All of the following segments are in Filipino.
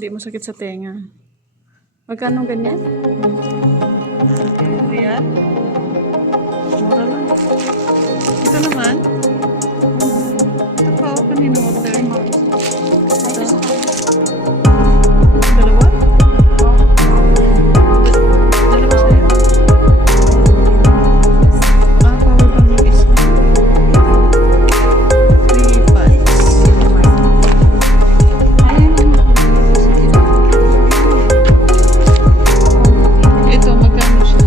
Hindi mo sakit sa tenga. Magkano ganyan? Real? Mura lang. Ito naman. Ito pa ako kanina order. Ito. Dalawa? Dalawa sa'yo? Power bank yung isa. 3 pads. Ito, magkano siya?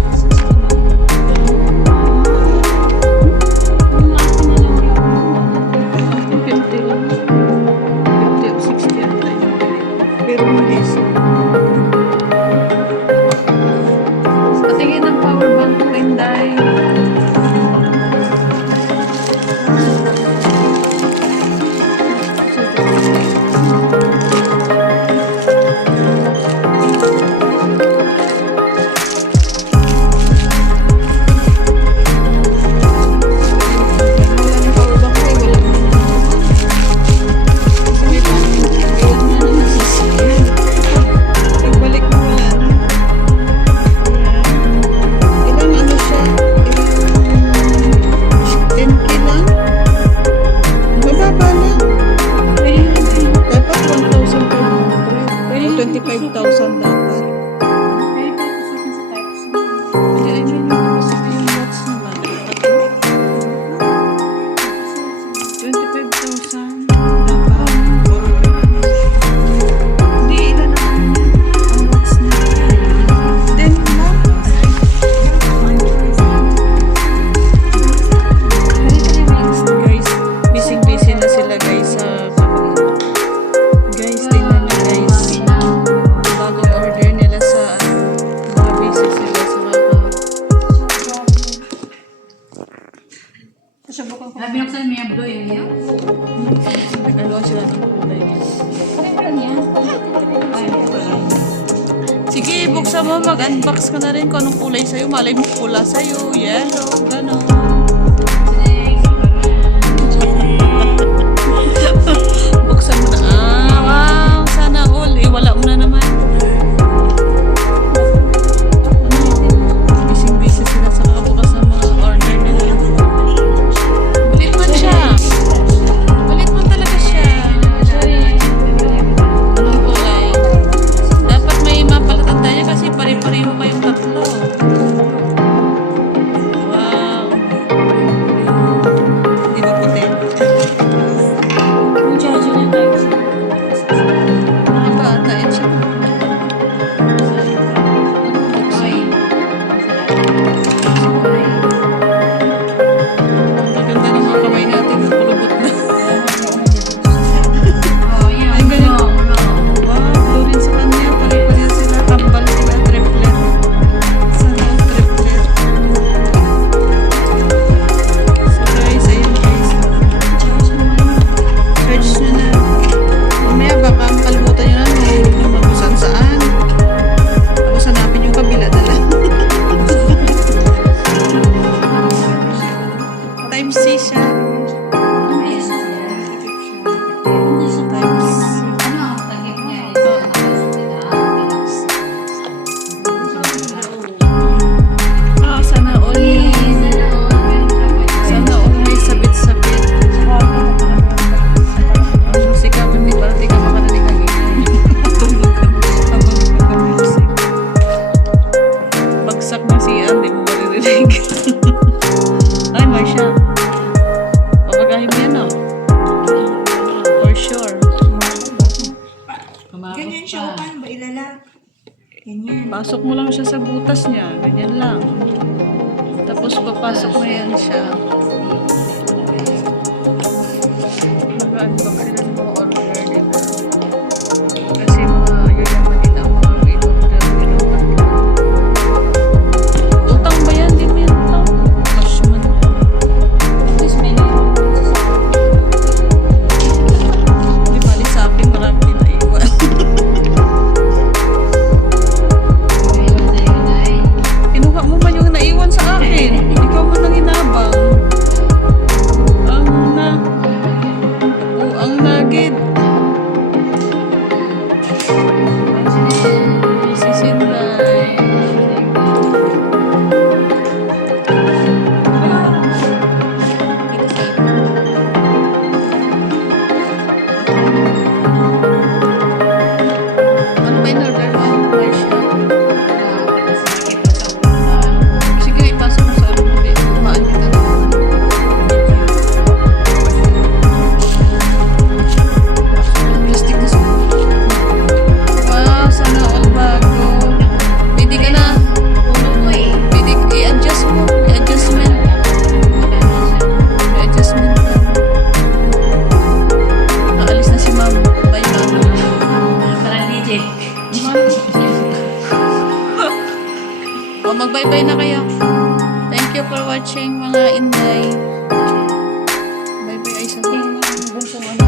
Pero malis. Patingin ng power bank ko, Inday. Pagbalik mo wala na. Ilang ano siya? 10K lang? Mababa lang. Dapat 1,500. O 25,000 dapat. Hindi, I mean, kasi yung watch naman. 25,000 dapat. Hindi, ilan naman ang watch niya? 10 lang. Guys, busy na sila guys sa guys, tingnan nyo guys. Bagong order nila sa mga busy sila sa Binuksan mo yung abdo yun yun? ano sila ng kulay. Pareho lang yan. Ay, wala. Sige, buksan mo, mag-unbox ka na rin kung anong kulay sa'yo. Malay mo pula sa'yo, yellow, gano'n. Buksan mo na. Ah, wow, sana all. Eh, wala mo na naman. Busy sila sa kabukas ng mga order nila. Balit man siya. Balit man talaga siya. Anong kulay? Dapat may mapalatan tayo kasi pare-pareho kayong tatlo. Wow. Di ba puti? Yung charger na tayo. Mga bata, eh siya. Ay. Maganda ng mga kamay natin. Kulubot na. Oh, yan. Ang galing. Ulo. Wow, blue rin sa kanya. Pare-pareho sila. Kambal sila. Triplet. Sana all triplet. So guys, ayun guys. Search nyo na. Mamaya baka makalimutan nyo na. Nahulog na magusan saan. Tapos hanapin yung kabila na lang. Times C siya. Times C. Ano ang takip niya? Ah, sana all. Sana all may sabit-sabit. Ang musika mo, di ba? Di ka makarinig ang ingay. Tulog ka. Habang nagka-music. Bagsak ng CR, di mo maririnig. Ay, may siya. Papagahin mo yan, oh. For sure. Ganyan siya, o paano ba ilala? Ganyan. Pasok mo lang siya sa butas niya. Ganyan lang. Tapos papasok mo yan siya. Nag-unbox sila ng mga order nila. Kasi mga yayaman din ang mga in-order nila. Utang ba yan? Di mo yan utang. Cash man yan. Di bali sa akin, marami din naiwan. Kinuha mo man yung naiwan sa akin. Ikaw man ang inabang. watching mga inday. Bye-bye ay sa Yung bunsong ano.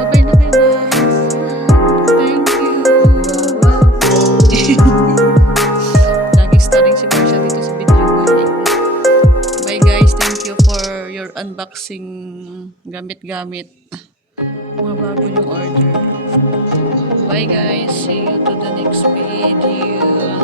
Bye-bye na kayo guys. Thank you. Lagi starring si Marsha dito sa video. Bye guys. Thank you for your unboxing gamit-gamit. Mga bago yung order. Bye guys. See you to the next video.